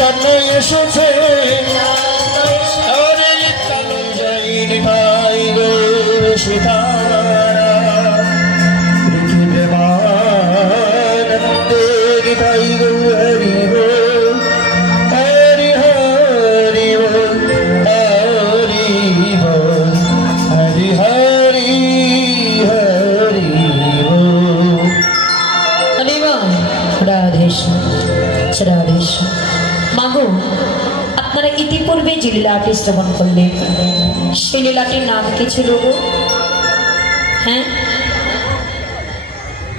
কেন এসেছে আরে কেন যাইনি ভাই গো সীতারা পৃথিবী মানন্দের ভাই গো হরি বল হরি হরি বল হরি বল হরি হরি হরি বল হরি বল। রাধেশ্যাম রাধেশ্যাম। মাগো, আপনারা ইতিপূর্বে যে লীলাটি শ্রবণ করলেন সেই লীলাটির নাম কি ছিল গো? হ্যাঁ,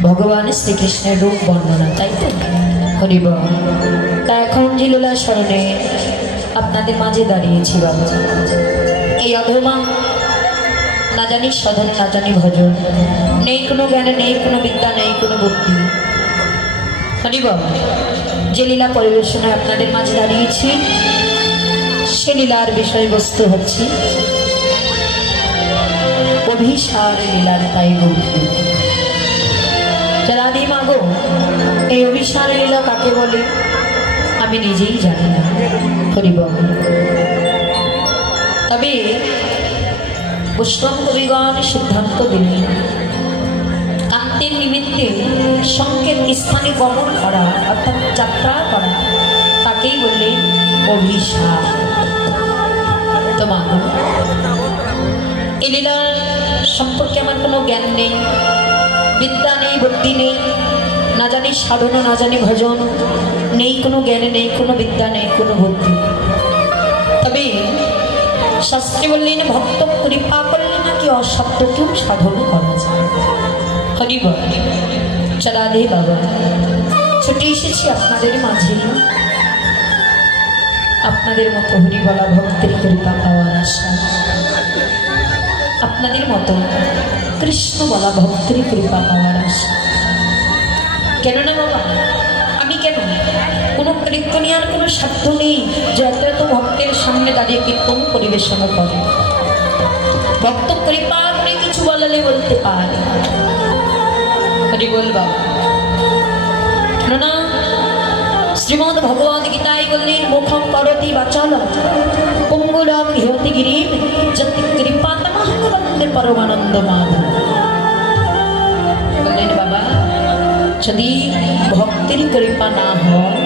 ভগবান শ্রীকৃষ্ণের রূপ বর্ণনা, তাই তো? হরি বল। তা এখন যে লীলা স্মরণে আপনাদের মাঝে দাঁড়িয়েছি বাবা, এই অধমা না জানি সাধন না জানি ভজন, নেই কোনো জ্ঞান, নেই কোনো বিদ্যা, নেই কোনো বুদ্ধি। হরি বল। যে লীলা পরিবেশনায় আপনাদের মাঝে দাঁড়িয়েছি সে লীলার বিষয়বস্তু হচ্ছে অভিসার লীলার তাই গৌরী। যারা দি মাগো, এই অভিসার লীলা কাকে বলে আমি নিজেই জানি না। হরি বল। তবে বৈষ্ণব কবিগণ সিদ্ধান্ত দিলেন কান্তের নিমিত্তে সংকেত স্থানে গমন করা অর্থাৎ যাত্রা করা তাকেই বললেন অভিসার। তো মাগো, এই লীলার সম্পর্কে আমার কোনো জ্ঞান নেই, বিদ্যা নেই, বুদ্ধি নেই, না জানি সাধন, না জানি ভজন, নেই কোনো জ্ঞান, নেই কোনো বিদ্যা, নেই কোনো বুদ্ধি। তবে শাস্ত্রী বললেন ভক্ত কৃপা করলে নাকি অসাধ্যকেও সাধন করা যায়। হরি বল। রাধে বাবা, ছুটে এসেছি আপনাদের মাঝে আপনাদের মতো হরি বলা ভক্তের কৃপা পাওয়ার আশা, আপনাদের মতো কৃষ্ণ বলা ভক্তের কৃপা পাওয়ার আশা। কেননা বাবা, আমি কেন কোনো কীর্তনিয়ার কোনো সাধ্য নেই যে এত এত ভক্তের সামনে দাঁড়িয়ে কীর্তন পরিবেশনা করে। ভক্ত কৃপা করে কিছু বলালে বলতে পারে। হরি বল বাবা। কেননা শ্রীমদ ভগবদ গীতায় বললেন মুখম করতি বাচালম পঙ্গুলম হিয়তি গিরিম যতি কৃপা তমহং বন্দে পরমানন্দ মাধব। বললেন বাবা, যদি ভক্তের কৃপা না হয়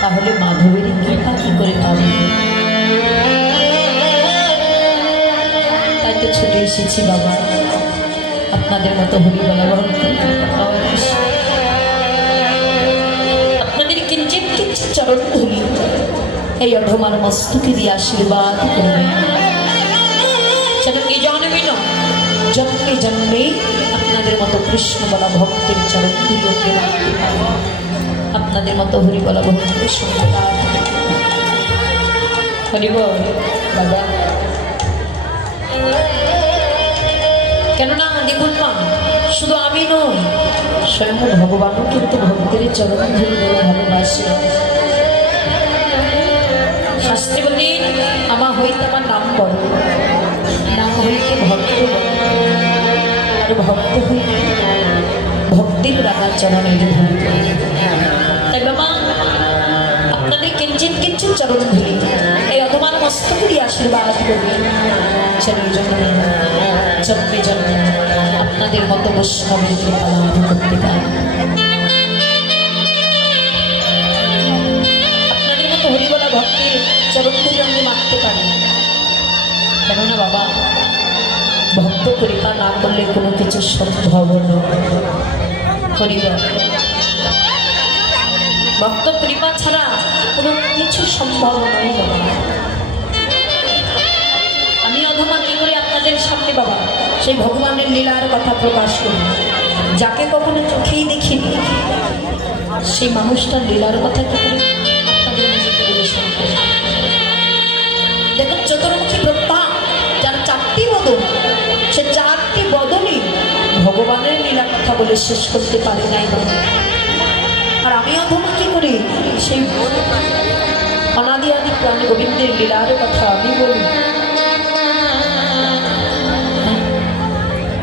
তাহলে মাধবের কৃপা কি করে পাবে? তাই তো ছুটে এসেছি বাবা আপনাদের মতো হরিবলা ভক্তের কৃপা পাওয়ার আশা। আপনাদের কিঞ্চিত কিঞ্চিত চরণ ধরি এই অধমার মস্তকে দিয়ে আশীর্বাদ করবেন যেন কি জন্মে না জন্মে জন্মে আপনাদের মতো কৃষ্ণ বলা ভক্তের চরণ ধুলোকে রাখতে পারবে, আপনাদের মতো হরি বলা ভক্তের সঙ্গে হরি বল বাবা। কেননা দেখুন মা, শুধু আমি নই, স্বয়ং ভগবানও কিন্তু ভক্তের চরণ ধুলি বলে ভালোবাসে। শাস্ত্রী বললেন আমার হইতে আমার নাম বড়, নাম হইতে ভক্ত বড়, আর ভক্ত হইতে ভক্তির রাখা চরণের ধুলি। তাই বাবা আপনাদের কিঞ্চিত কিঞ্চিত চরণ ধুলি এই অধমান মস্তকে দিয়ে আশীর্বাদ করবেন চরণ জন্মে জন্মে জন্মে আপনাদের মতো বৈষ্ণবের কৃপা লাভ করতে পারে। আপনাদের মতো হরিবলা ভক্তের চরণ ধুলি আমি মানতে পারি। কেননা বাবা ভক্ত কৃপা না করলে কোনো কিছু সম্ভব নয়। হরিবল। ভক্ত কৃপা ছাড়া কোনো কিছু সম্ভব নয় বাবা। আমি অধমা কি করে আপনাদের সামনে বাবা সেই ভগবানের লীলার কথা প্রকাশ করি? যাকে কখনো চোখেই দেখিনি সেই মানুষটার লীলার কথা কি করে আপনাদের নিজেকে পরিবেশন করি? দেখুন চতুর্মুখী ব্রহ্মা যার চারটি বদন, সে চারটি বদনই ভগবানের লীলা কথা বলে শেষ করতে পারে নাই বাবা। আর আমি অধমা কি করি সেই অনাদি আদি প্রাণ গোবিন্দের লীলার কথা আমি বলি।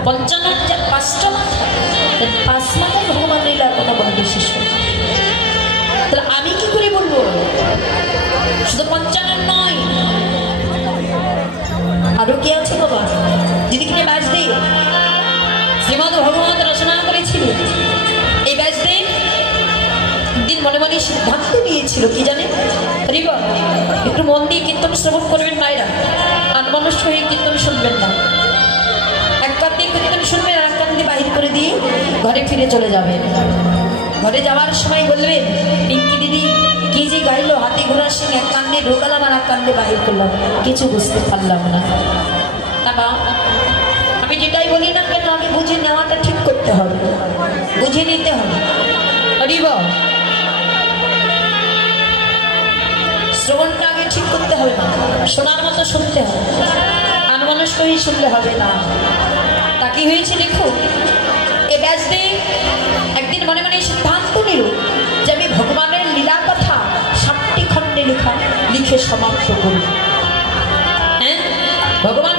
পঞ্চানন যার পাঁচটা মাথা, পাঁচ মাথায় ভগবান লীলার কথা বলতে শেষ করতে, তাহলে আমি কি করে বলবো আরো কে আছে বাবা যিনি কিনে ব্যাসদেব শ্রীমদ ভগবান রচনা করেছিলেন। এই ব্যাসদেব দিন মনে মনে সিদ্ধান্ত নিয়েছিল কি জানে হরিবা একটু মন দিয়ে কীর্তন শ্রবণ করবেন মায়েরা, আনমনস্ক হয়ে কীর্তন শুনবেন না। এক কান দিয়ে কীর্তন শুনবেন আর এক কান দিয়ে বাহির করে দিয়ে ঘরে ফিরে চলে যাবেন। ঘরে যাওয়ার সময় বলবেন পিঙ্কি দিদি কি যে গাইলো হাতি ঘোড়ার সিং এক কান দিয়ে ঢোকালাম আর এক কান দিয়ে বাহির করলাম, কিছু বুঝতে পারলাম না। বাবা আমি যেটাই বলি না কেন আগে বুঝে নেওয়াটা ঠিক করতে হবে, বুঝে নিতে হবে। হরিবা শ্রবণটা আগে ঠিক করতে হবে না, শোনার মতো শুনতে হবে, আনমনস্ক হয়ে শুনলে হবে না। তা কি হয়েছে দেখো, এ ব্যাসদেব একদিন মনে মনে সিদ্ধান্ত নিল যে আমি ভগবানের লীলা কথা 7টি খণ্ডে লিখে সমাপ্ত করব। হ্যাঁ ভগবান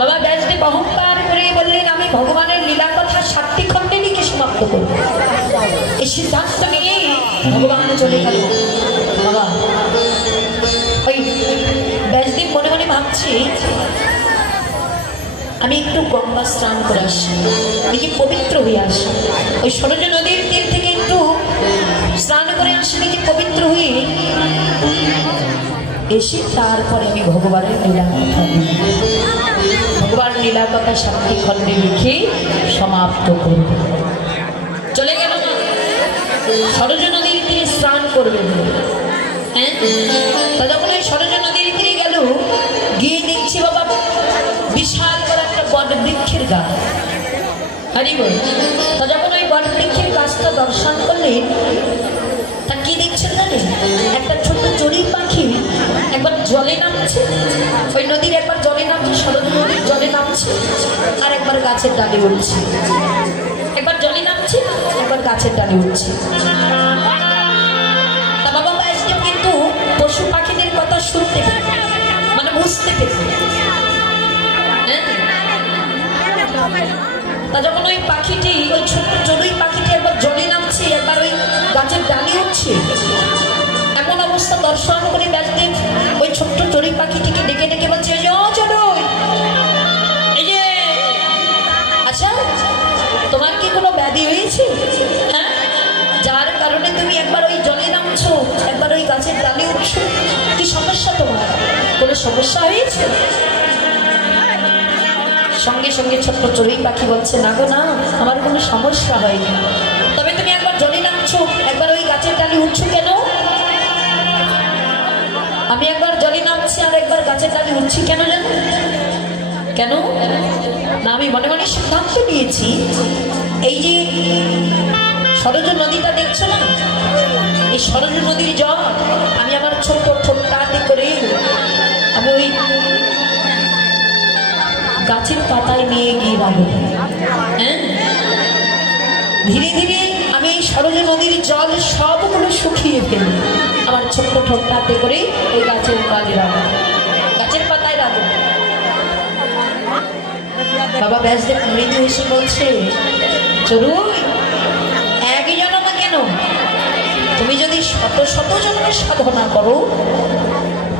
বাবা ব্যাসদেব অহংকার করে বললেন আমি ভগবানের লীলা কথা 7টি খণ্ডে লিখে সমাপ্ত করব। এই সিদ্ধান্ত নিয়ে ভগবান চলে গেল। বাবা ওই ব্যাসদেব মনে মনে ভাবছি আমি একটু গঙ্গা স্নান করে আসি, নিজে পবিত্র হয়ে আসি, ওই সরজ নদীর তীর থেকে একটু স্নান করে আসি, নিজে পবিত্র হয়ে এসে তারপরে আমি ভগবানের লীলা কথা ভগবান লীলা কথা 7টি খণ্ডে লিখে সমাপ্ত করব। চলে গেল না সরজ নদীর তীরে স্নান করবে। হ্যাঁ তা যখন ওই সরজ নদীর তীরে গেল গিয়ে দেখছি বাবা বিশাল বড় একটা বট বৃক্ষের গাছ। হরি বল তা যখন ওই বট বৃক্ষের গাছটা দর্শন করলেন তা কি দেখছেন জানেন, একটা ছোট্ট চড়ুই পাখি একবার জলে নামছে, ওই নদীর একবার জলে নামছে, সরজ নদীর জলে নামছে আর একবার গাছের ডালে উঠছে, একবার জলে নামছে একবার গাছের ডালে উঠছে। তা বাবা ব্যাসদেব কিন্তু পশু পাখিদের কথা শুনতে মানে বুঝতে পেরে তা যখন ওই পাখিটি ওই ছোট্ট চড়ুই পাখিটি একবার জলে নামছে একবার ওই গাছের ডালে উঠছে, এমন অবস্থা দর্শন করে ব্যাসদেব ওই ছোট্ট চড়ুই পাখিটিকে ডেকে ডেকে বলছে চড়ুই এই যে আচ্ছা তোমার কি কোনো ব্যাধি হয়েছে, হ্যাঁ যার কারণে তুমি একবার ওই জলে নামছো একবার ওই গাছের ডালে উঠছো, কি সমস্যা তোমার, কোনো সমস্যা হয়েছে? সঙ্গে সঙ্গে ছোট্ট চড়ুই পাখি বলছে না গো না আমার কোনো সমস্যা হয়নি, তবে তুমি একবার জলে নামছো একবার ওই গাছের ডালে উঠছো কেন? আমি একবার জলে নামছি আর একবার গাছের ডালে উঠছি কেন জানো? কেন না আমি মনে মনে সিদ্ধান্ত নিয়েছি এই যে সরজ নদীটা দেখছো না, এই সরজ নদীর জল আমি আমার ছোট্ট ঠোঁটটাতে করে আমি ওই গাছের পাতায় নিয়ে গিয়ে রাখবো। হ্যাঁ ধীরে ধীরে আমি এই সরজ নদীর জল সবগুলো শুকিয়ে ফেলি, আমার ছোট্ট ঠোঁটটাতে করে ওই গাছের পাতায় রাখবো, গাছের পাতায় রাখবো। বাবা ব্যাসদেব মৃদু হেসে বলছে চড়ুই একই জন্ম কেন, তুমি যদি শত শত জন্মের সাধনা করো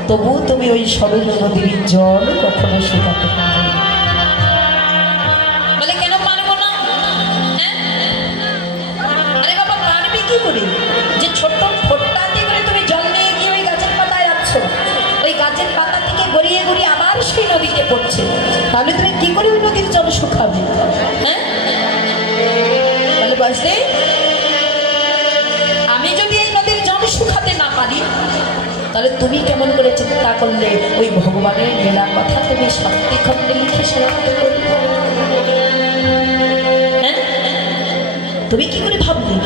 তবু তুমি ওই সরজ নদীর জল কখনো শুকাতে পারবে না। বলে কেন পারবো না? আরে বাবা পারবি কি করে, যে ছোট্ট ঠোঁটটাতে করে তুমি জল নিয়ে গিয়ে ওই গাছের পাতায় রাখছো, ওই গাছের পাতা থেকে গড়িয়ে গড়িয়ে আবার সেই নদীতে পড়ছে, তাহলে তুমি কি করে ওই নদীর জল শুকাবে? হ্যাঁ তাহলে বসে আমি যদি এই নদীর জল শুকাতে না পারি তাহলে তুমি কেমন করে চিন্তা করলে ওই ভগবানের লীলা কথা তুমি 7টি খণ্ডে লিখে সমাপ্ত করবে? হ্যাঁ তুমি কি করে ভাবলে?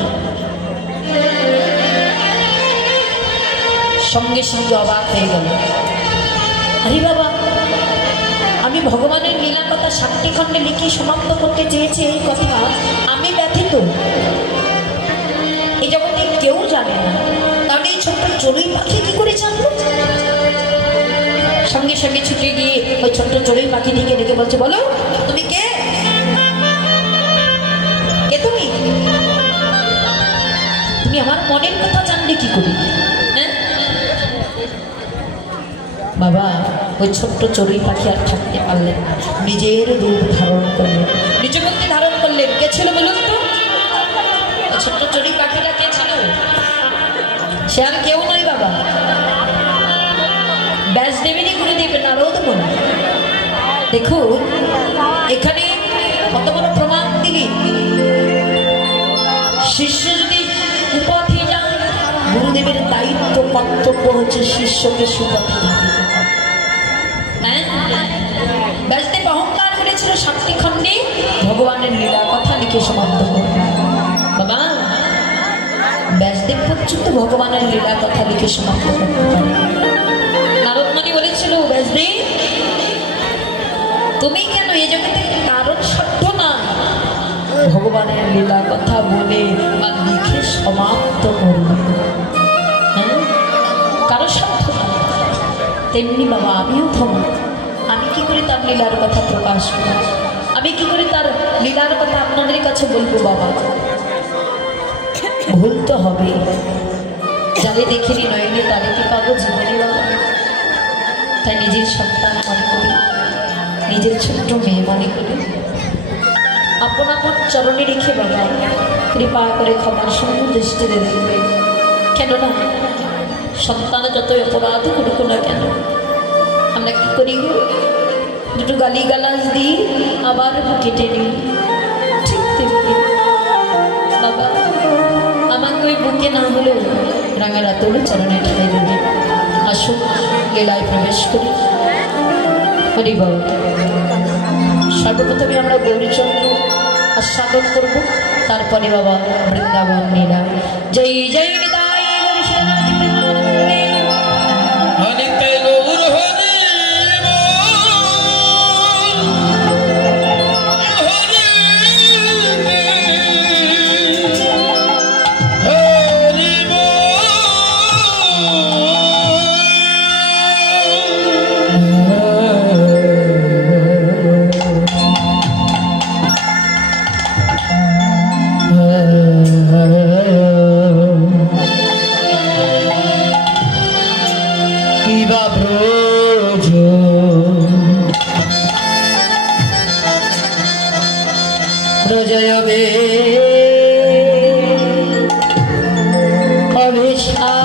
সঙ্গে সঙ্গে অবাক হয়ে গেল, আরে বাবা আমি ভগবানের লীলা কথা 7টি খণ্ডে লিখে সমাপ্ত করতে চেয়েছি, এই কথা আমি ব্যথিত, এই জগতে কেউ জানে না, তাহলে এই ছোট্ট চড়ুই পাখি কি করে জানলো? সঙ্গে সঙ্গে ছুটে গিয়ে ওই ছোট্ট চড়ুই পাখিটিকে ডেকে বলছে বলো তুমি কে, কে তুমি? তুমি আমার মনের কথা জানলে কি করে? হ্যাঁ বাবা ওই ছোট্ট চড়ুই পাখি আর থাকতে পারলেন না, নিজের রূপ ধারণ করলেন, নিজ মূর্তি ধারণ করলেন। কে ছিল বলুন তো? ওই ছোট্ট চড়ুই পাখিটা কে ছিল? সে আর কেউ নয় বাবা, ব্যাসদেবেরই গুরুদেব নারদ মুনি। দেখুন এখানে কত বড় প্রমাণ দিলেন। শিষ্য যদি কুপথে যায়, গুরুদেবের দায়িত্ব কর্তব্য হচ্ছে শিষ্যকে সুপথে ধাবিত করা। হ্যাঁ, ব্যাসদেব অহংকার করেছিল 7টি খণ্ডে ভগবানের লীলা কথা লিখে সমাপ্ত করবে। বাবা ব্যাসদেব পর্যন্ত ভগবানের লীলা কথা লিখে সমাপ্ত করতে পারে। নারদমণি বলেছিল, ব্যাসদেব তুমি কেন এই জগতে কারণ সাধ্য না ভগবানের লীলা কথা বলে আর লিখে সমাপ্ত করবে? হ্যাঁ, কারো সাধ্য না। তেমনি বাবা আমিও থমা, আমি কি করে তার লীলার কথা প্রকাশ করব? আমি কি করে তার লীলার কথা আপনাদের কাছে বলবো? বাবা ভুল তো হবে, যারে দেখিনি নয়নে তারে কি পাবো জীবনে বাবা? তাই নিজের সন্তান মনে করি, নিজের ছোট্ট মেয়ে মনে করি, আপন আপন চরণে রেখে বাবা কৃপা করে ক্ষমার সুন্দর দৃষ্টিতে দেখবে। কেননা সন্তান যতই অপরাধ করুক না কেন, আমরা কি করি? দুটো গালি গালাজ দিই, আবার কেটে নিই। ঠিক তেমনি বাবা আমাকে ওই বুকে না হলেও রাঙারা তোলে চরণে ঠেলে দেবে। আসুন লীলায় প্রবেশ করি। হরি বল। সর্বপ্রথমে আমরা গৌরীচন্দ্র আস্বাদন করব, তারপরে বাবা বৃন্দাবন লীলা। জয় জয় নিতাই গৌর শিরনাথ প্রেমানন্দে। অনিতে গৌর হরি প্রজয়বে অভিসারে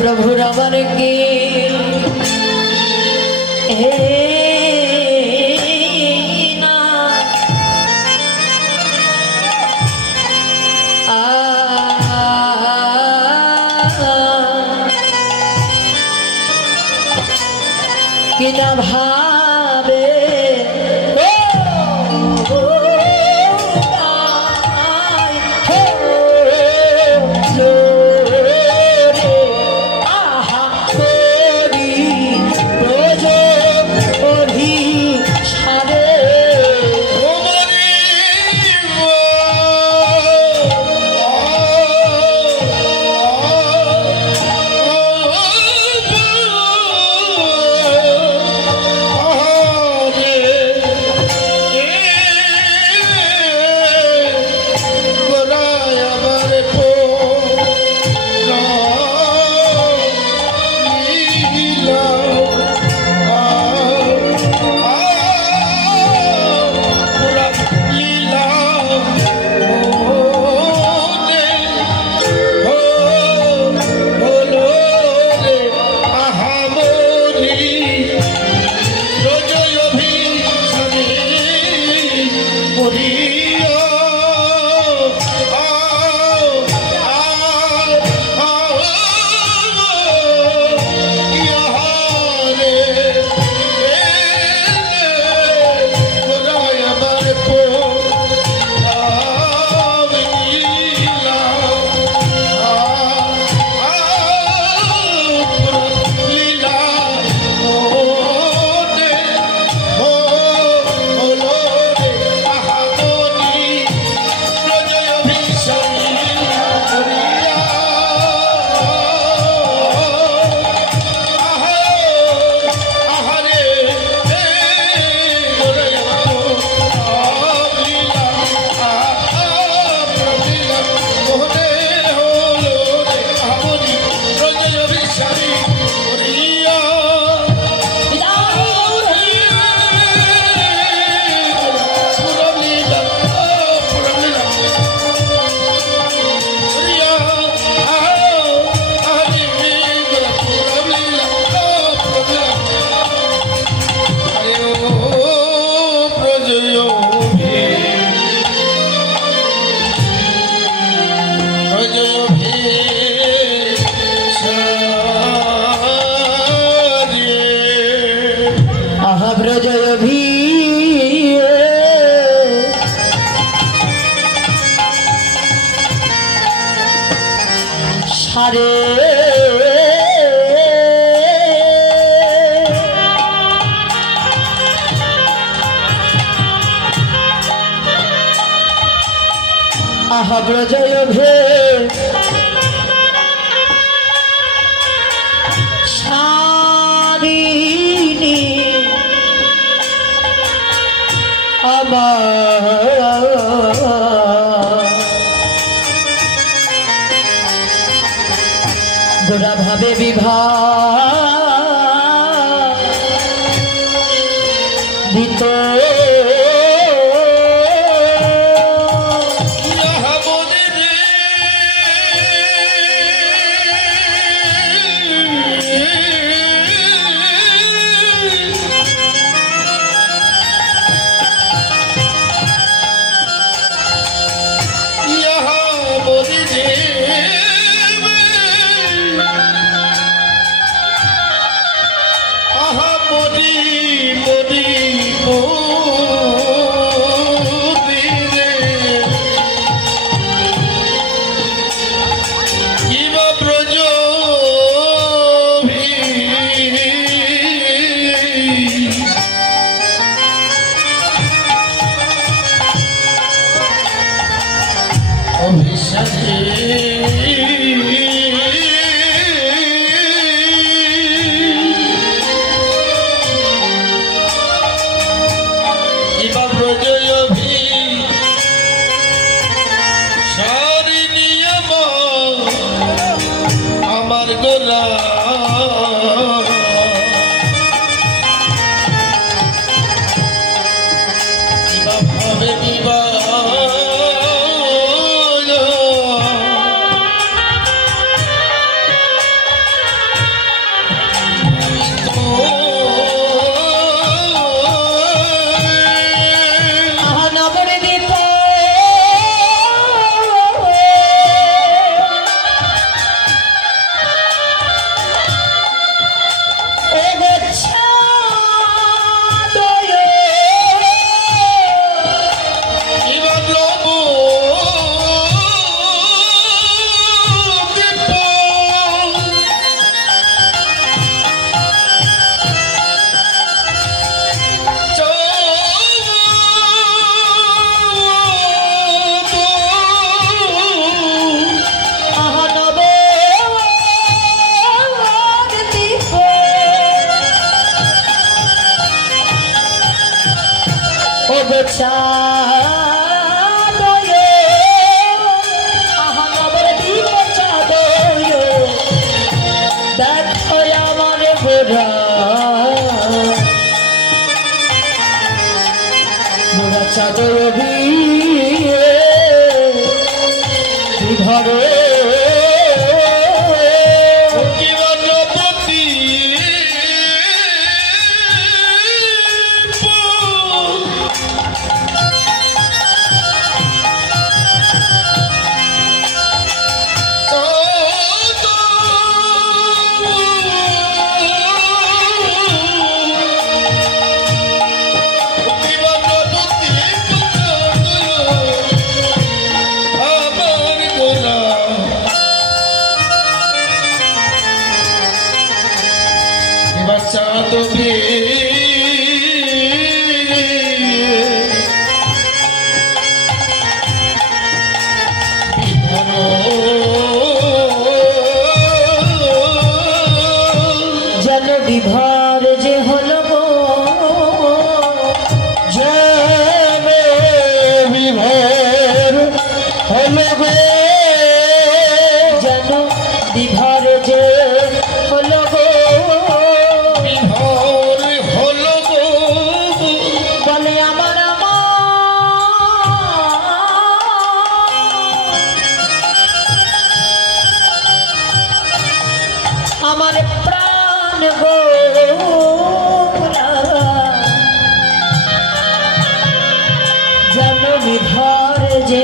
प्रभु रमन के ना कि न भावे আহা ব্রজয় ভে সারিনি আমার গোরা ভাবে বিবাহ দিত আমার গোলা ভাবে বিবাহ দেখো আমার গোরা গোরা চাদর বিধরে চাঁদ যেন বিভার যে হলো গো যেন বিভার হলো গো যেন বিভার যে হলো গো বলে আমার আমার প্রাণ গো যেন বিভার যে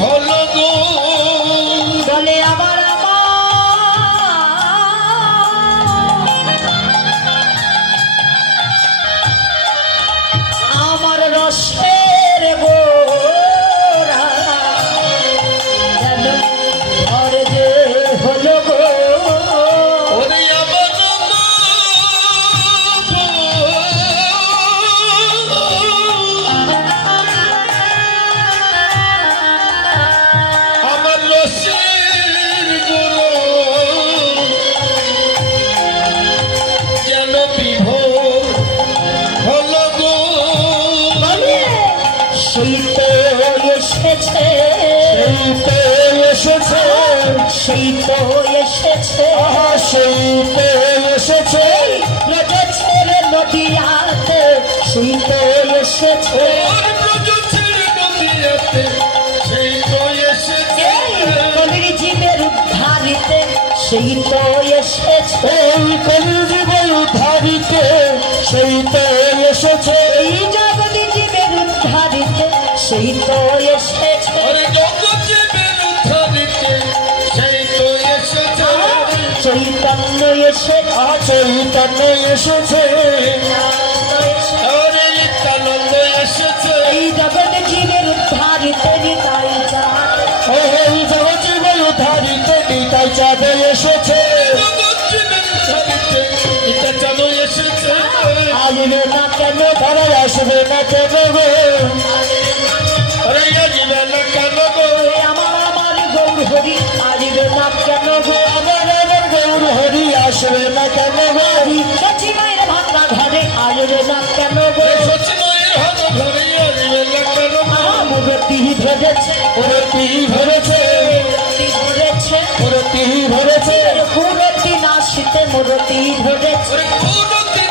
হলো গো বলে আমার সেই তো এসেছে সেই তো এসেছে ব্রজ ছেড়ে নদিয়াতে সেই তো এসেছে কলির জীবের উদ্ধারিতে সেই তো এসেছে এই কলিযুগের উদ্ধারিতে সেই তো এসেছে এই জগৎ জীবের উদ্ধারিতে সেই তো এসেছে চৈতন্য এসে চৈতন্য এসেছে এই জগৎ জীবের উদ্ধারিতে নিতাই চাঁদ এই জগৎজীবের উদ্ধারিতে নিতাই চাঁদ এসেছে আসবে না কেন তারা আসবে না কেন গো আমার আমার গৌর হরি আসবে না কেন গো আমার গৌর হরি আসবে না কেন গো সচি মায়ের ভাঙা ঘরে আসবে না কেন গো মূর্তি ধরেছে মূর্তি ধরেছে মূর্তি ধরেছে মূর্তি ধরেছে মূর্তি নাশিতে মূর্তি ধরেছে মূর্তি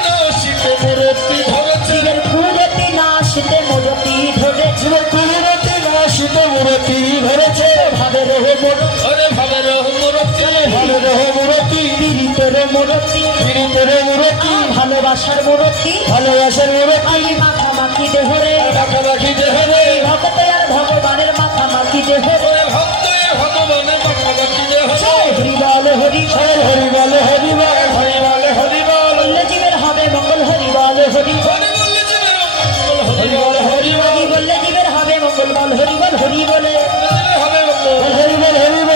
ধরেছে মূর্তি নাশিতে মূর্তি ধরেছে মূর্তি নাশিতে মূর্তি ধরেছে ভাবে রহে মূর্তি ভালো রহ মূর্তি পীড়িতের মূর্তি পীড়িতের মূর্তি ভালোবাসার মূর্তি ভালোবাসার মূর্তি আমি মাখামাখি দেহরে মাখামাখি দেহরে ভক্ত আর ভগবানের মাখামাখি দেহরে হরি বল হরি হরি বল হরি বল হরি বল হরি বল বললে জীবের হবে মঙ্গল হরি বল হরি বল হরি বল হরি বল হরি বললে জীবের হবে মঙ্গল বল হরি বল হরি বলে হরি বল হরি বল হরি বল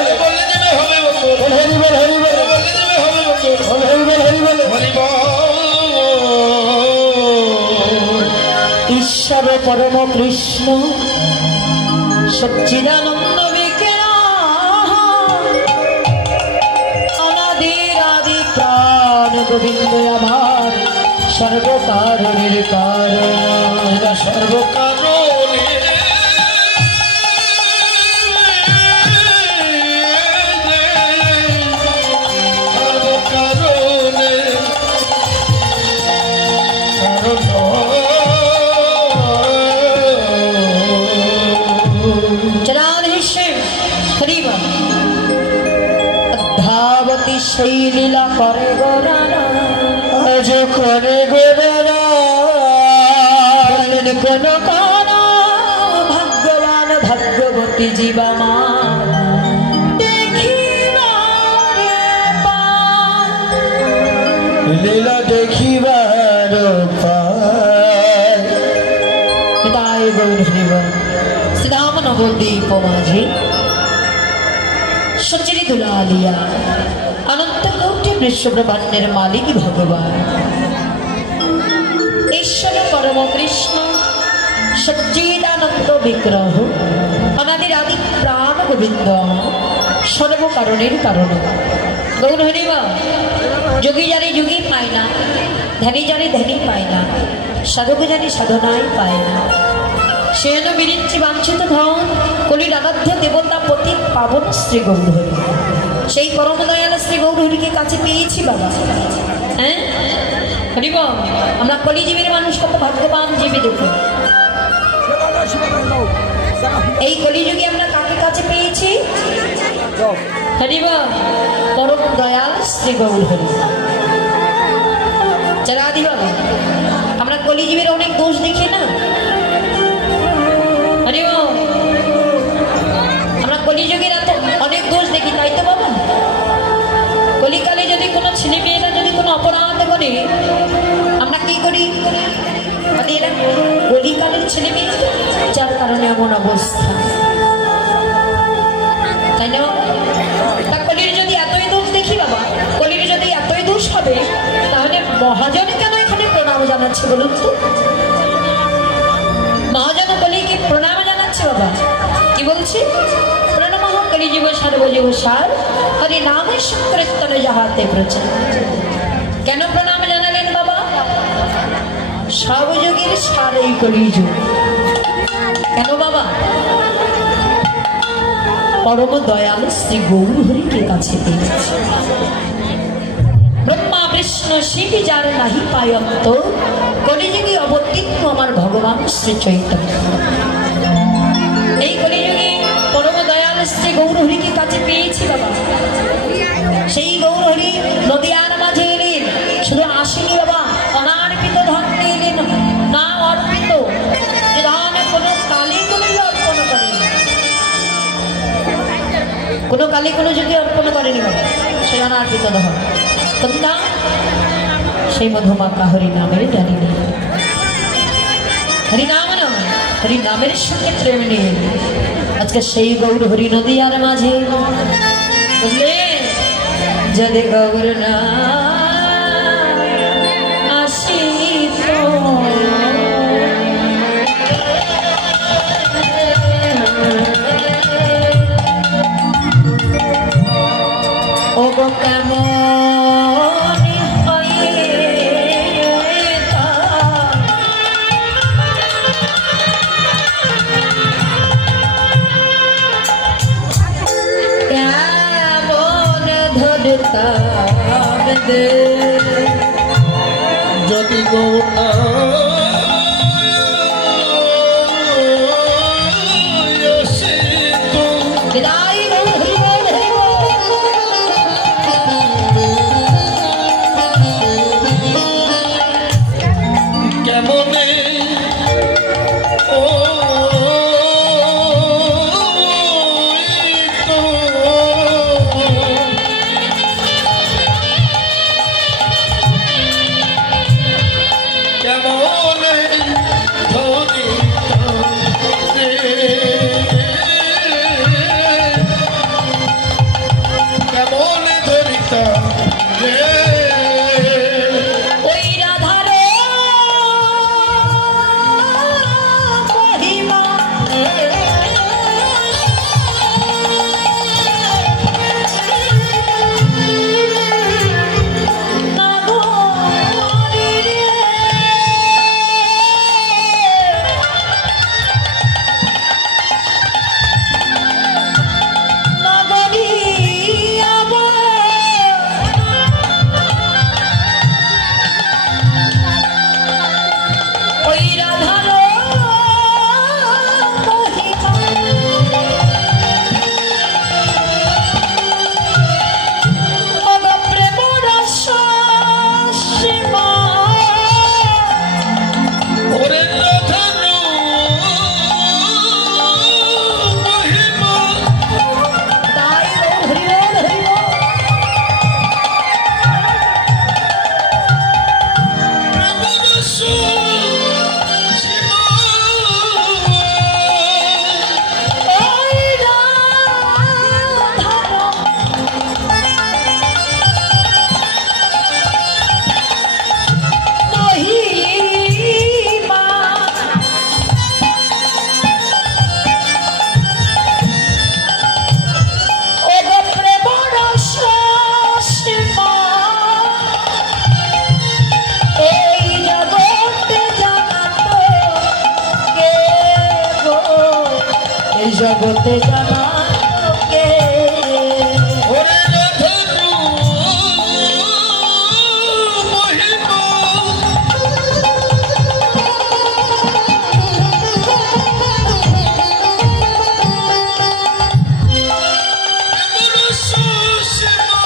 হরি বল হরি বল হরি বল ঈশ্বর পরম কৃষ্ণ সচ্চিদানন্দ বিগ্রহ অনাদির আদি প্রাণ গোবিন্দ আমার সর্বকারণের কারণ সর্বকারণে সর্বকারণে জনাধীশের হরিবা ধাবতী সেই লীলা করে গোরানা আজ করে গোরা বললেন কোন কান ভাগ্যবান ভাগ্যবতী জীবা মা দেখিবারে পায়। লীলা দেখিবার পায় তাই গৌর হরিবল শ্রীরাম নবদ্বীপ মাঝে সচরি দুলালিয়া অনন্ত কোটি বিশ্বব্রহ্মাণ্ডের মালিক ভগবান ঈশ্বর পরম কৃষ্ণ সচ্চিদানন্দ বিগ্রহ অনাদির আদি প্রাণ গোবিন্দ সর্বকারণের কারণ গৌর হরিবা যোগী জানি যোগী পায় না ধ্যানী জানি ধ্যানী পায় না সাধক জানি সাধনাই পায় না সেন বিরিঞ্চি বাঞ্ছিত ধন কলির আরাধ্য দেবতা পতি পাবন শ্রী গৌরহরি সেই পরম দয়াল শ্রী গৌরহরিকে কাছে পেয়েছি বাবা হ্যাঁ হরিব আমরা কলিজীবীর মানুষ কত ভাগ্যবান জীবী দেখো এই কলিযুগে আমরা কাকে কাছে পেয়েছি হরিব পরম দয়াল শ্রী গৌরহরি যারা আদি বাবা আমরা কলিজীবীর অনেক দোষ দেখি না হরিব আমরা কলিযুগের অনেক দোষ দেখি তাই তো বাবা কলিকালে যদি কোনো ছেলে মেয়েরা যদি কোনো অপরাধ করে আমরা কি করি এরা কলিকালের ছেলে মেয়ে যার কারণে এমন অবস্থা তাই না তা কলির যদি এতই দোষ দেখি বাবা কলির যদি এতই দোষ হবে তাহলে মহাজন কেন এখানে প্রণাম জানাচ্ছে বলুন তো মহাজন কলিকে প্রণাম জানাচ্ছে বাবা কি বলছে প্রণাম কলি জীব সর্বজীব সার হরি নামে সংকীর্তনে যাহাতে প্রচার কেন প্রণাম জানালেন বাবা সর্বযুগের সার এই কলিযুগ কেন বাবা পরম দয়াল শ্রী গৌরহরিকে কাছে পেয়েছি। ব্রহ্মা বিষ্ণু শিব যার নাহি পায়ন্ত, কলিযুগে অবতীর্ণ আমার ভগবান শ্রী চৈতন্য। এই কলিযুগে পরম দয়াল শ্রী গৌরহরিকে কাছে পেয়েছি বাবা। সেই গৌরহরি নদিয়ার মাঝে এলেন, শুধু আসেনি বাবা অনার্পিত ধন নিয়ে এলেন, না অর্পিত যে ধন কোনো কালী কোনো অর্পণ করেনি, কোনো কালী কোনো যুগে অর্পণ করেনি বাবা, সেই অনার্পিত ধন কোনটা? সেই মধুমাখা হরিনামের ডালি নিয়ে, হরিনাম নয় হরিনামের সঙ্গে প্রেম নিয়ে আজকে সেই গৌর হরি নদিয়ার মাঝে বুঝলেন। যদি গৌর না আসিত ও গো কেমন যদি গৌনা কেমনে ও জগতে জানা কে ওরে রাধারু মহিমা এমন সুষমা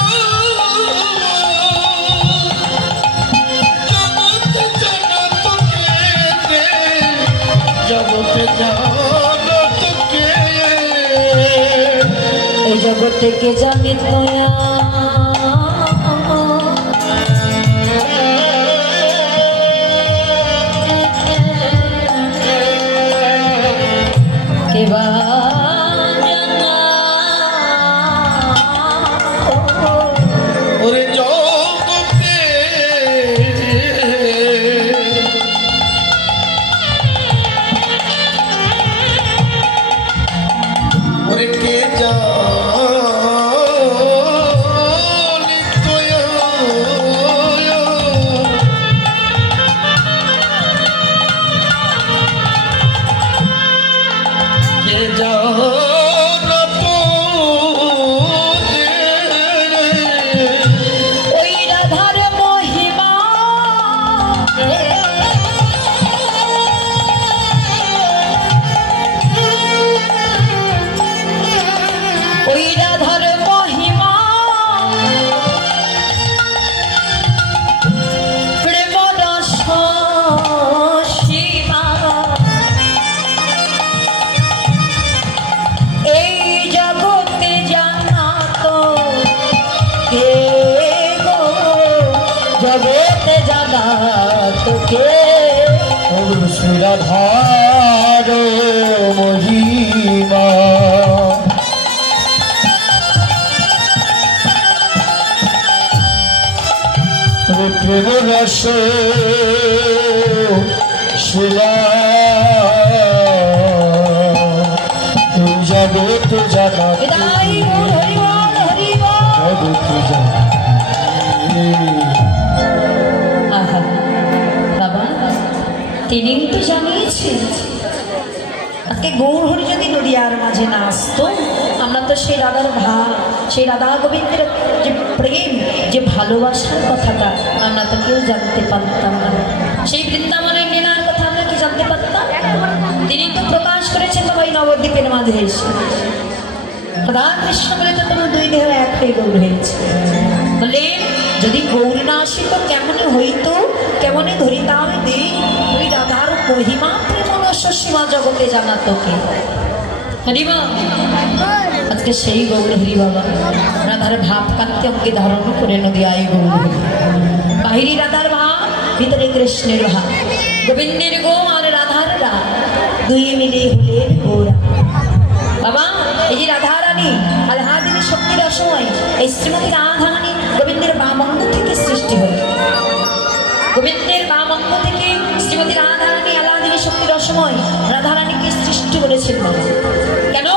জগতে জানতকে এই জগতে কে জানে দয়া কে বা জানা ওরে জগতে ওরে কে কে জগতে জানা তোকে শ্রীরাধার মহিমা প্রেম রস শিলা জগত জানা বিদায় মোর হরিবল হরিবল। জগত জানা আহা বাবা, তিনি তো জানিয়েছেন আজকে গৌরহরি যদি নদিয়ার মাঝে না আসতো, আমরা তো সেই রাধার ভাব, সেই রাধা গোবিন্দের যে প্রেম, যে ভালোবাসার কথাটা আমরা তো কেউ জানতে পারতাম না। সেই বৃন্দাবনের লীলার কথা আমরা কি জানতে পারতাম? তিনি তো প্রকাশ করেছেন বাবা এই নবদ্বীপের মাঝে এসে। রাধা কৃষ্ণ বলে তো তোমার দুই দেহ একটাই গৌর হয়েছে। বলে যদি গৌর না আসিত কেমন হইতো, কেমনে ধরিতাম দেই ওই রাধার মহিমা প্রেম রস সীমা জগতে জানা তোকে। হরিবা আজকে সেই গৌর হরি বাবা রাধার ভাব কান্তি অঙ্গে ধারণ করে নদিয়ায় গৌর হরি। বাহিরি রাধার ভাব, ভিতরে কৃষ্ণের ভাব, গোবিন্দের গো আর রাধার রাধ, দুই মিলে হলেন গৌরা। বাবা এই যে রাধারানী আল্লাদিনী শক্তির অসময় এই শ্রীমতী রাধারানী গোবিন্দের বাম অঙ্গ থেকে সৃষ্টি হল। গোবিন্দের বাম অঙ্গ থেকে শ্রীমতী রাধারানী আল্লাদিনী শক্তির অসময় রাধারানীকে সৃষ্টি করেছিল। কেন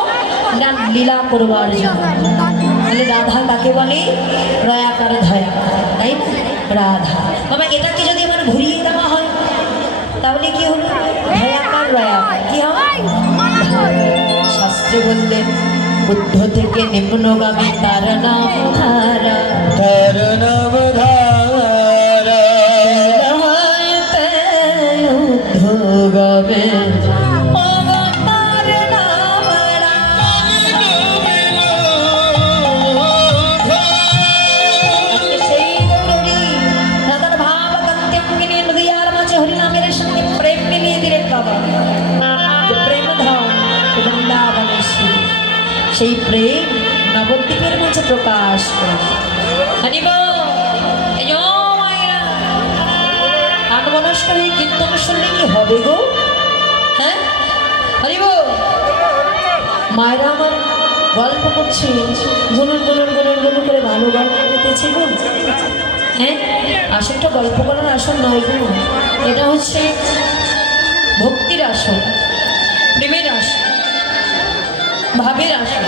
না লীলা করবার জন্য। তাহলে রাধা কাকে বলে? রয়াকার ধয়া, তাই না? রাধা বাবা এটাকে যদি আমার ঘুরিয়ে দেওয়া হয় তাহলে কি হলো? ধয়াকার রয়াকার কি হয়? শাস্ত্রে বললেন বুদ্ধ থেকে নিম্নগামী তার নাম ধারা, তার নাম ধারা উদ্ধগামে সেই প্রেম নবদ্বীপের মধ্যে প্রকাশ করে। আনমনস্ক হয়ে কীর্তন শুনলে কি হবে গো? হ্যাঁ হরিব মায়েরা আমার গল্প করছে, গুনুন গুনুন গুনুন গুনুন করে ভালো গল্প করতেছে গো। হ্যাঁ আসনটা গল্প করার আসন নয় গো, এটা হচ্ছে ভক্তির আসন, প্রেমের আসন, ভাবের আসন।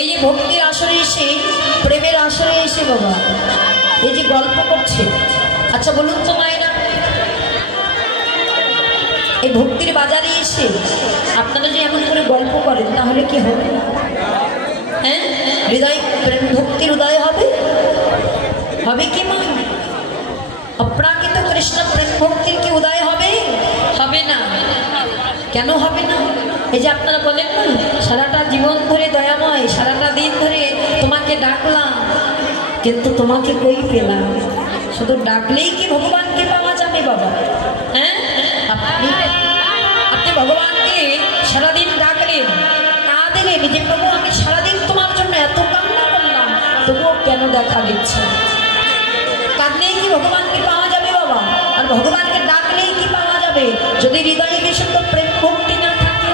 এই যে ভক্তির আসরে এসে, প্রেমের আসরে এসে বাবা এই যে গল্প করছে, আচ্ছা বলুন তো মায়েরা, এই ভক্তির বাজারে এসে আপনারা যে এমন করে গল্প করেন তাহলে কি হবে? হ্যাঁ হৃদয় প্রেম ভক্তির উদয় হবে? হবে কি মা? অপ্রাকৃত কৃষ্ণ প্রেম ভক্তির কি উদয় হবে? হবে না। কেন হবে না? এই যে আপনারা বলেন না সারাটা জীবন ধরে দয়াময়, সারাটা দিন ধরে তোমাকে ডাকলাম কিন্তু তোমাকে কই পেলাম। শুধু ডাকলেই কি ভগবানকে পাওয়া যাবে বাবা? হ্যাঁ আপনি ভগবানকে সারাদিন ডাকলেন, কাঁদলেন যে প্রভু আমি সারাদিন তোমার জন্য এত কান্না করলাম, তবুও কেন দেখা দিচ্ছে? কাঁদলেই কি ভগবানকে পাওয়া যাবে বাবা? আর ভগবানকে ডাকলেই কি পাওয়া যাবে যদি হৃদয়ে বিশুদ্ধ প্রেম ভক্তি না থাকে?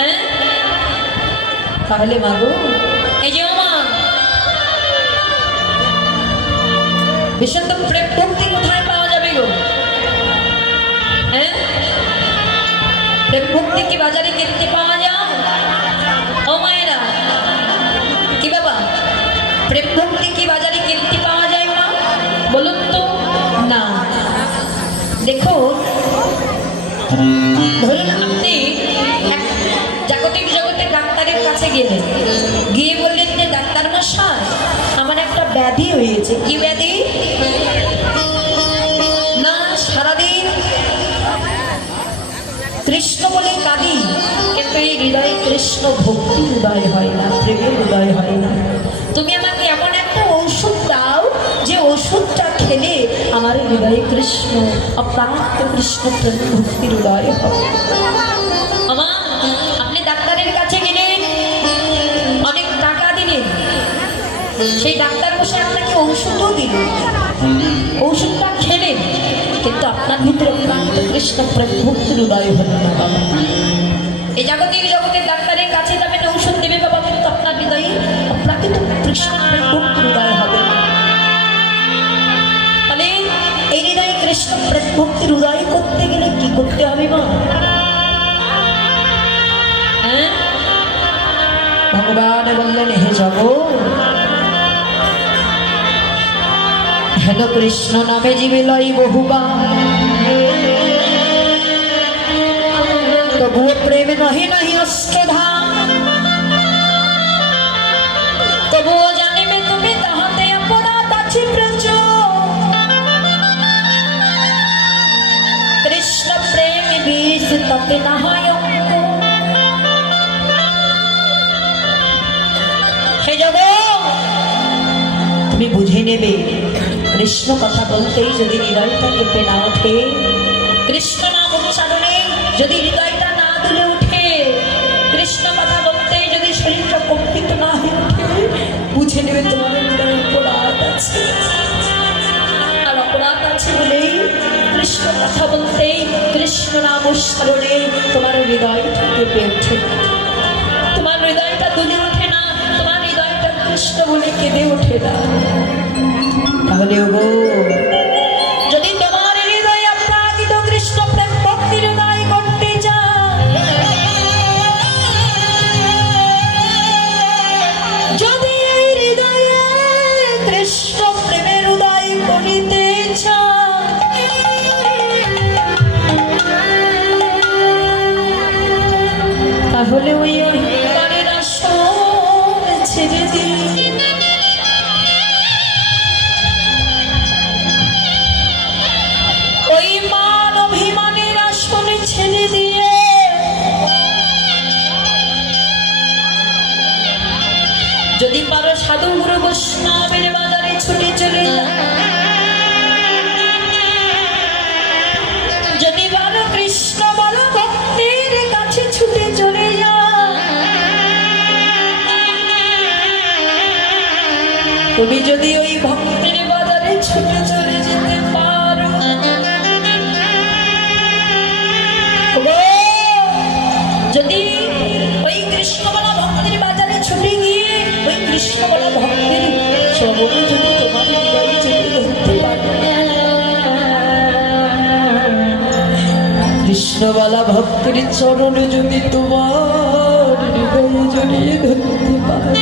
হ্যাঁ তাহলে মাগো এই যে মা বিশুদ্ধ প্রেম ভক্তি কোথায় পাওয়া যাবে গো? হ্যাঁ প্রেম ভক্তি কি বাজারে কিনতে পাওয়া যায়? ও মায়েরা কি বাবা প্রেম ভক্তি কি বাজারে কিনতে পাওয়া যায় মা? বলুন তো না। দেখুন ধরুন আপনি জাগতিক জগতে ডাক্তারের কাছে গেলেন, গিয়ে বললেন যে ডাক্তার মশাই আমার একটা ব্যাধি হয়েছে। কি ব্যাধি? না সারাদিন কৃষ্ণ বলে কাঁদি কিন্তু এই হৃদয়ে কৃষ্ণ ভক্তি উদয় হয় না, প্রেমের উদয় হয় না। তুমি আমাকে এমন একটা ঔষধ দাও যে ওষুধটা খেলে আমার হৃদয়ে কৃষ্ণ অপ্রাপ্ত কৃষ্ণ প্রেম ভক্তির উদয় হবে। আপনি ডাক্তারের কাছে গেলেন, অনেক টাকা সেই ডাক্তার বসে আপনাকে ঔষধও দিল, ঔষধটা খেলেন, কিন্তু আপনার ভিতরে প্রাণিত কৃষ্ণ প্রেম ভক্তির উদয় হল না বাবা। এই জাগতিক জগতের ডাক্তারের কাছে যাবেন, ঔষধ দেবে বাবা, কিন্তু আপনার হৃদয়ে প্রাকৃত কৃষ্ণ প্রেম ভক্তির উদয় হবে না। মানে এই হৃদয়ে কৃষ্ণ প্রেম ভক্তির উদয় করতে গেলে কি করতে হবে মা? হ্যাঁ, ভগবান বললেন, হে জগৎ, হেন কৃষ্ণ নামে জীবে লই বহুবার, তবুও প্রেমে নহে নাহি অষ্টধাম, তবুও জানিবে তুমি তাহাতে অপরাধ আছে প্রচুর। কৃষ্ণ প্রেম বিষ তাতে নাহায় অঙ্ক। হে জগৎ, তুমি বুঝে নেবে, কৃষ্ণ কথা বলতেই যদি হৃদয়টা কেঁপে না ওঠে, কৃষ্ণ নাম উচ্চারণে যদি হৃদয়টা না দুলে উঠে, কৃষ্ণ কথা বলতেই যদি শরীরটা কম্পিত না হয়ে ওঠে, বুঝে নেবে তোমার হৃদয়ে অপরাধ আছে। আর অপরাধ আছে বলেই কৃষ্ণ কথা বলতেই, কৃষ্ণ নাম উচ্চারণে তোমার হৃদয়টা কেঁপে ওঠে, তোমার হৃদয়টা দুলে ওঠে না, তোমার হৃদয়টা কৃষ্ণ বলে কেঁদে ওঠে না। তাহলে ওগো, যদি তোমার হৃদয়ে অপ্রাকৃত কৃষ্ণ প্রেম ভক্তির উদয় করতে চাও, যদি এই হৃদয়ে কৃষ্ণ প্রেমের উদয় করিতে চাও, তাহলে ওই অহংকারের আসন ছেড়ে দিন, ওই মান অভিমানের আসনে ছেড়ে দিয়ে যদি পারো সাধু গুরু বৈষ্ণবের বাজারে ছুটে চলে যাও, যদি পারো কৃষ্ণ বলা ভক্তের কাছে ছুটে চলে যাও, তুমি যদি ওই ভক্তের বাজারে ছুটে চলে যেতে পারো, যদি ওই কৃষ্ণ বলা ভক্তের বাজারে ছুটে গিয়ে ওই কৃষ্ণ বলা ভক্তের চরণে যদি তোমার হৃদয়ে জড়িয়ে ধরতে পারো, কৃষ্ণ বলা ভক্তের চরণে যদি তোমার হৃদয়ে জড়িয়ে ধরতে পারো,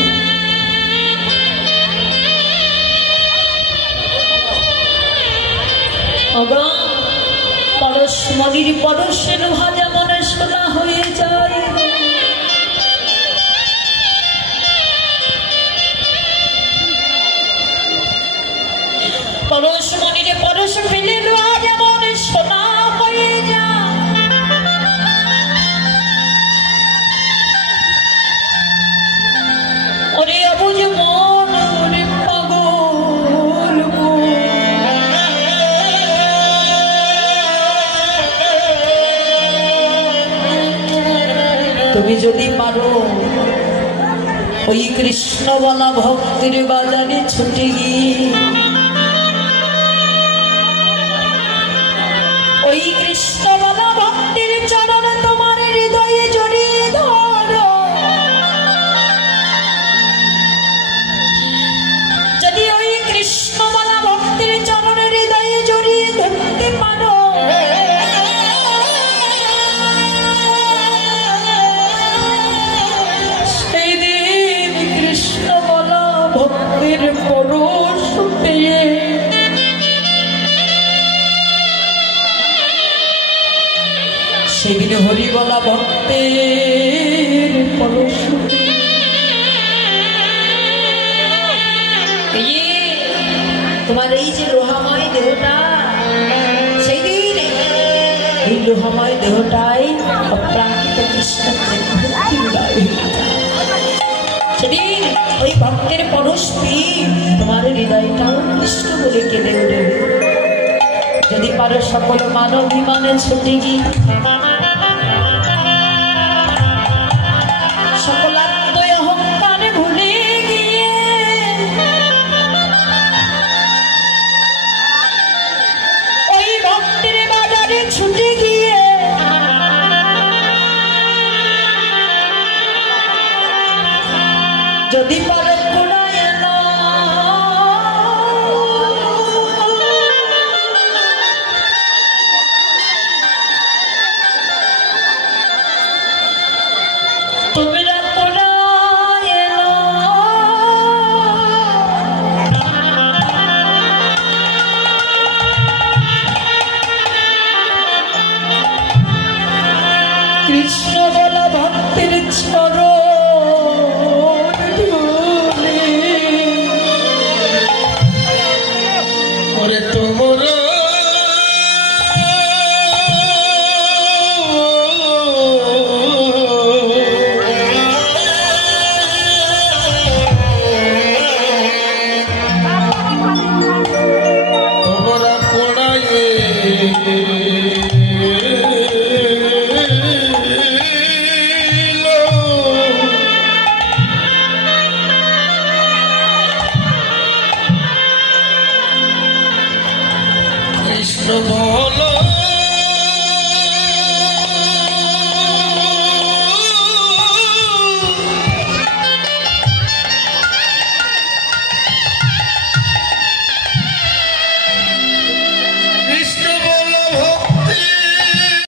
পরশ মনির পরশে লোহা যেমন সোনা হয়ে যায়, পরশ মনির পরশ ফেলে লোহা যেমন সোনা হয়ে যায়, ওরে অবুঝ মন, ওরে পাগল মন, তুমি যদি পারো ওই কৃষ্ণ বলা ভক্তের বাজারে ছুটে গিয়ে ওই কৃষ্ণ বলা ভক্তের চরণে তোমার হৃদয়ে জড়িয়ে ধরো, যদি ওই কৃষ্ণ বলা ভক্তের চরণে হৃদয়ে জড়িয়ে ধরতে পারো, ভক্তের পরশ পেয়ে সেদিন হরি বলা ভক্তের পরশ, তোমার এই যে লোহাময় দেহটা, সেই দিন এই লোহাময় দেহটাই অপ্রাকৃত কৃষ্ণ ভক্তি উদয়, সেদিন ওই ভক্তের পরশ পেয়ে তোমার হৃদয়টাও কৃষ্ণ বলে কেঁদে উঠবে। যদি পারো সকল মানবিমানে ছুটে গিয়ে সকল আত্ম অহংকারে ভুলে গিয়ে যদি পার